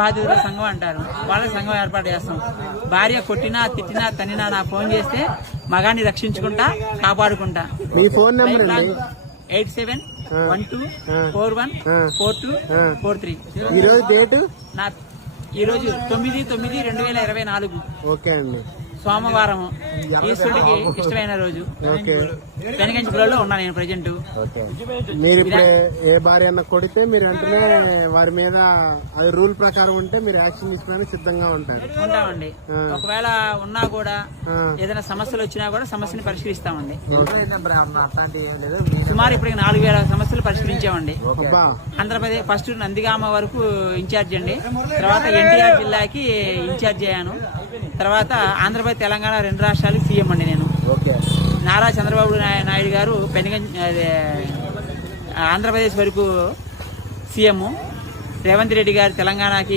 బాధితుల సంఘం అంటారు. వాళ్ళకి సంఘం ఏర్పాటు చేస్తాం. భార్య కొట్టినా తిట్టినా తన్నినా నా ఫోన్ చేస్తే మగాన్ని రక్షించుకుంటా కాపాడుకుంటా. మీ ఫోన్ నెంబర్ 8712414243. ఈరోజు డేటు ఈరోజు 9/9/2024. ఓకే అండి. సోమవారం, ఈశ్వరుడికి ఇష్టమైన రోజు. పెనగంచిపురంలో ఉన్నా నేను ప్రజెంట్. మీరు ఇప్పుడు ఏ భార్య అన్న కొడితే మీరు వెంటనే వారి మీద అది రూల్ ప్రకారం ఉంటే మీరు యాక్షన్ తీసుకోవడానికి సిద్ధంగా ఉంటామండి. ఒకవేళ ఉన్నా కూడా ఏదైనా సమస్యలు వచ్చినా కూడా సమస్యని పరిష్కరిస్తామండి. సుమారు ఇప్పటికి 4000 సమస్యలు పరిష్కరించామండి. ఆంధ్రప్రదేశ్ ఫస్ట్ నందిగామ వరకు ఇన్ఛార్జ్ అండి. తర్వాత ఎన్టీఆర్ జిల్లాకి ఇన్ఛార్జ్ అయ్యాను. తర్వాత ఆంధ్రప్రదేశ్ తెలంగాణ 2 రాష్ట్రాలకు సీఎం అండి నేను. నారా చంద్రబాబు నాయుడు గారు ఆంధ్రప్రదేశ్ వరకు సీఎం, రేవంత్ రెడ్డి గారు తెలంగాణకి